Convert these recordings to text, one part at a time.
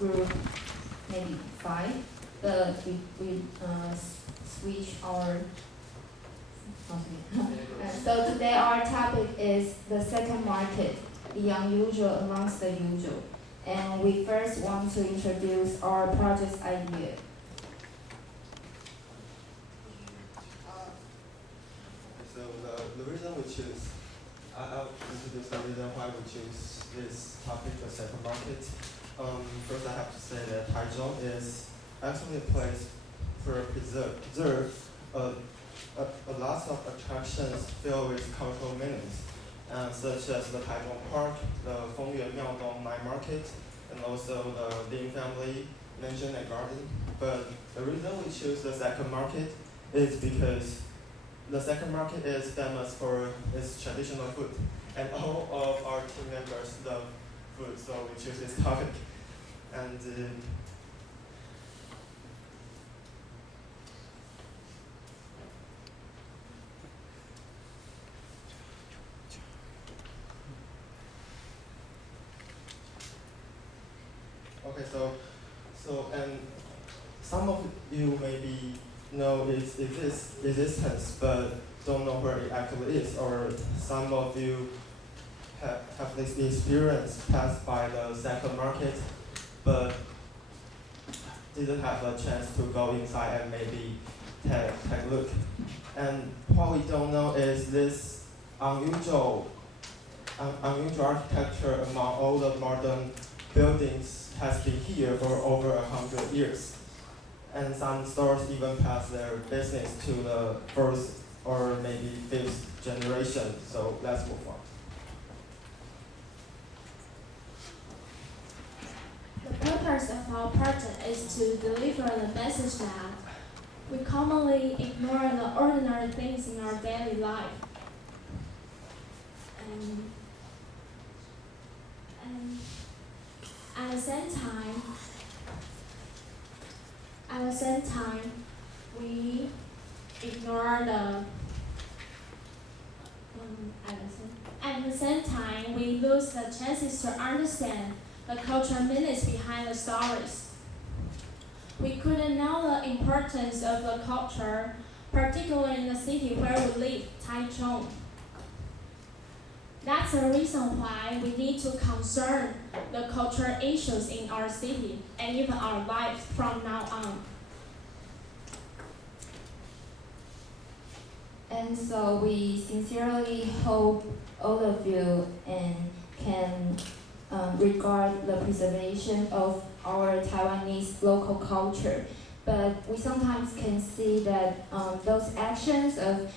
group maybe 5, but we switch our. So today our topic is the second market, the unusual amongst the usual. And we first want to introduce our project idea. So the reason we choose, I'll introduce the reason why we choose this topic, the second market. First I have to say that Taichung is actually a place for preserve a lot of attractions filled with cultural meanings, such as the Taichung Park, the Fengyue Miaodong Night Market, and also the Lin family mansion and garden. But the reason we choose the second market is because the second market is famous for its traditional food, and all of our team members love food, so we choose this topic. And okay, so and some of you maybe know its existence, but don't know where it actually is, or some of you have this experience passed by the second market, but didn't have a chance to go inside and maybe take a look. And what we don't know is this unusual architecture among all the modern buildings has been here for over 100 years. And some stores even pass their business to the first or maybe fifth generation. So let's move on. The purpose of our project is to deliver the message that we commonly ignore the ordinary things in our daily life. And at the same time, we ignore the. At the same time, we lose the chances to understand the cultural meanings behind the stories. We couldn't know the importance of the culture, particularly in the city where we live, Taichung. That's the reason why we need to concern the cultural issues in our city and even our lives from now on. And so we sincerely hope all of you can regard the preservation of our Taiwanese local culture. But we sometimes can see that those actions of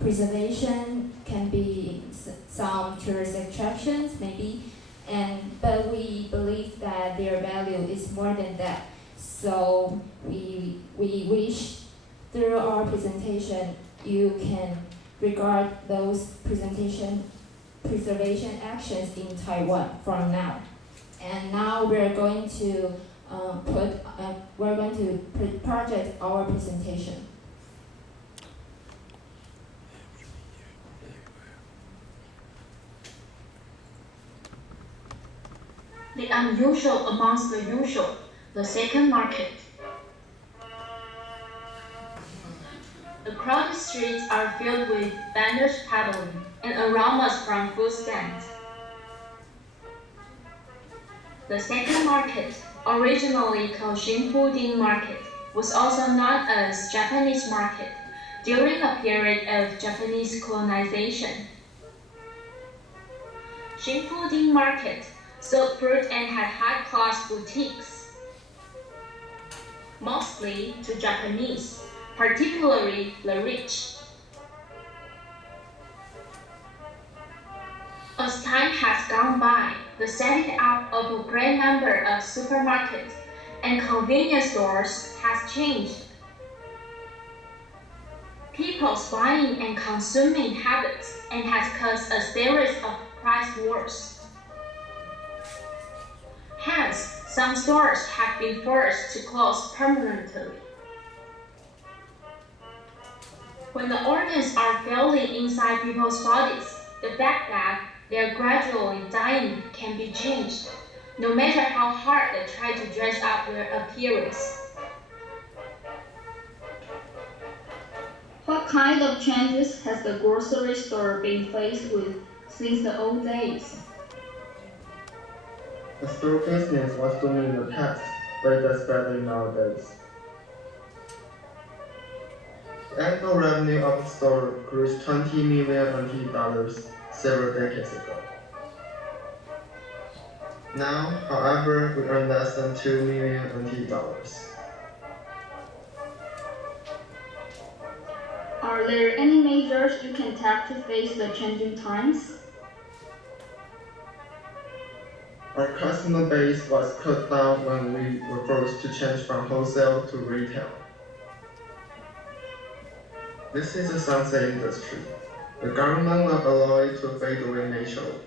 preservation can be some tourist attractions maybe, but we believe that their value is more than that. So we wish through our presentation you can regard those preservation actions in Taiwan from now. And now we're going to project our presentation. The unusual amongst the usual, the second market. The crowded streets are filled with vendors peddling and aromas from food stands. The second market, originally called Xinfuding Market, was also known as Japanese Market during a period of Japanese colonization. Xinfuding Market sold fruit and had high-class boutiques, mostly to Japanese, particularly the rich. As time has gone by, the setting up of a great number of supermarkets and convenience stores has changed. People's buying and consuming habits and has caused a series of price wars. Hence, some stores have been forced to close permanently. When the organs are failing inside people's bodies, the fact that they are gradually dying can be changed. no matter how hard they try to dress up their appearance. What kind of changes has the grocery store been faced with since the old days? The store business was booming in the past, but it does badly nowadays. The annual revenue of the store grew 20 million NT dollars several decades ago. Now, however, we earn less than 2 million NT dollars. Are there any measures you can take to face the changing times? Our customer base was cut down when we were forced to change from wholesale to retail. This is a sunset industry. The government will allow it to fade away naturally,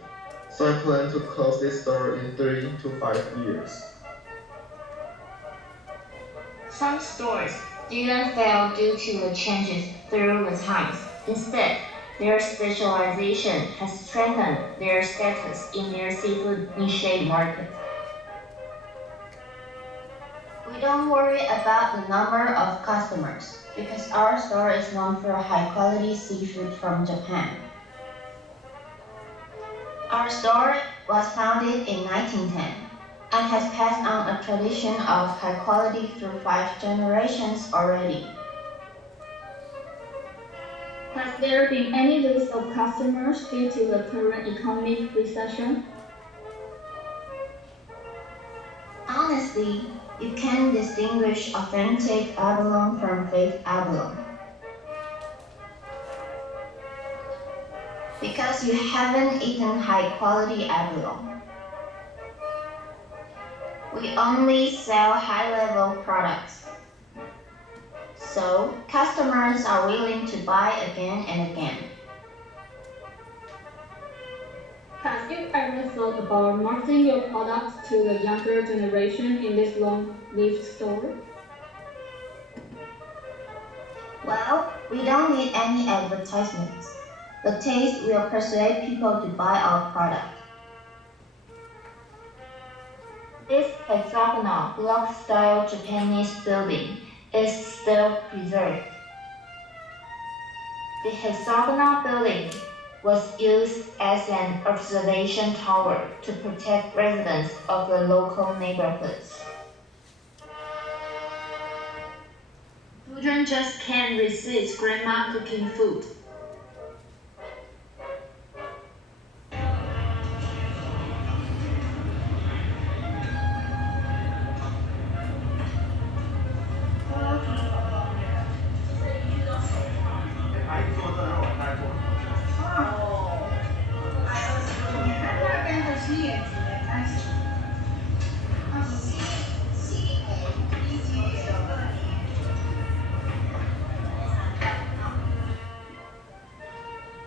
so I plan to close this store in 3 to 5 years. Some stores didn't fail due to the changes through the times. Instead, their specialization has strengthened their status in their seafood niche market. We don't worry about the number of customers because our store is known for high-quality seafood from Japan. Our store was founded in 1910 and has passed on a tradition of high quality through 5 generations already. Has there been any loss of customers due to the current economic recession? Honestly, you can't distinguish authentic abalone from fake abalone. Because you haven't eaten high-quality abalone. We only sell high-level products. So, customers are willing to buy again and again. Have you ever thought about marketing your products to the younger generation in this long-lived store? Well, we don't need any advertisements. The taste will persuade people to buy our product. This hexagonal block-style Japanese building is still preserved. The hexagonal building was used as an observation tower to protect residents of the local neighborhoods. Children just can't resist grandma cooking food.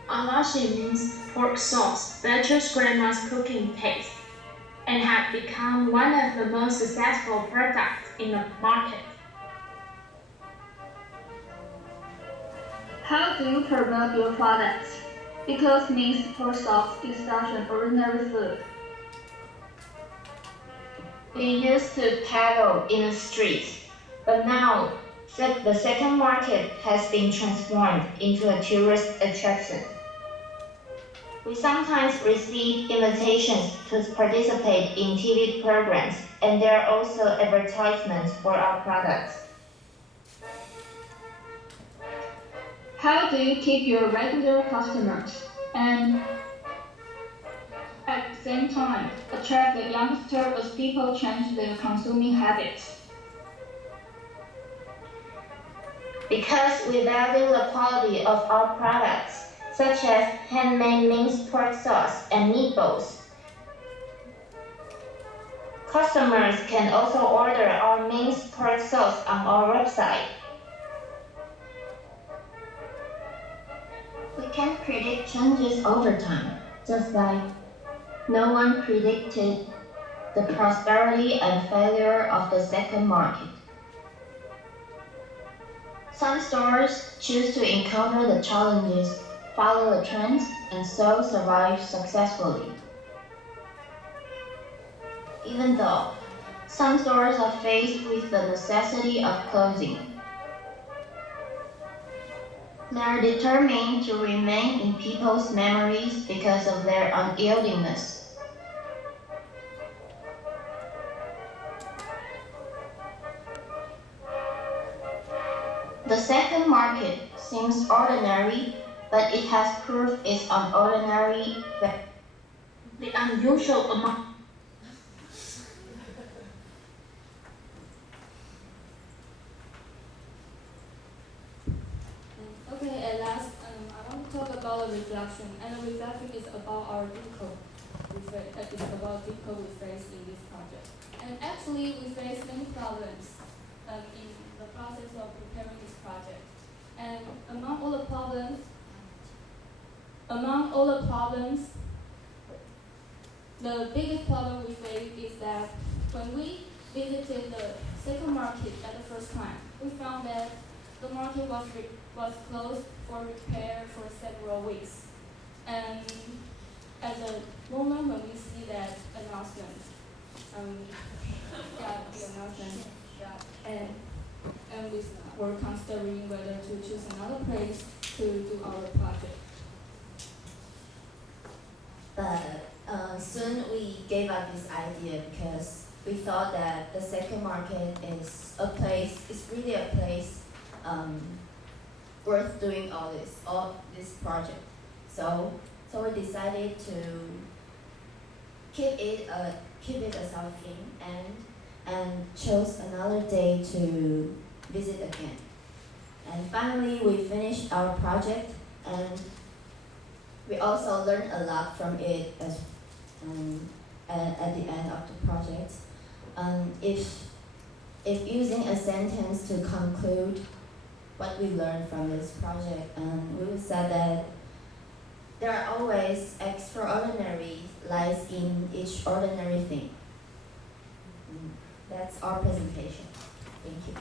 Alashi means pork sauce, betters grandma's cooking taste, and have become one of the most successful products in the market. How do you promote your products? Because minced pork sauce is such an ordinary food. We used to peddle in the streets, but now the second market has been transformed into a tourist attraction. We sometimes receive invitations to participate in TV programs, and there are also advertisements for our products. How do you keep your regular customers and at the same time attract the youngsters as people change their consuming habits? Because we value the quality of our products, such as handmade minced pork sauce and meatballs. Customers can also order our minced pork sauce on our website. We can predict changes over time, just like no one predicted the prosperity and failure of the second market. Some stores choose to encounter the challenges, follow the trends, and so survive successfully. even though some stores are faced with the necessity of closing. They are determined to remain in people's memories because of their unyieldingness. The second market seems ordinary, but it has proved its unordinary value. The unusual amount. Okay, at last, I want to talk about the reflection, and the reflection is about our difficult. It's about difficult we face in this project, and actually we face many problems in the process of preparing this project. And among all the problems, the biggest problem we face is that when we visited the second market at the first time, we found that the market was closed for repair for several weeks. And at the moment when we see that announcement, and we were considering whether to choose another place to do our project. But soon we gave up this idea because we thought that the second market is really a place worth doing all this project. So we decided to keep it as our theme and chose another day to visit again. And finally, we finished our project, and we also learned a lot from it at the end of the project. If using a sentence to conclude what we learned from this project, we would say that there are always extraordinary lies in each ordinary thing. That's our presentation. Thank you.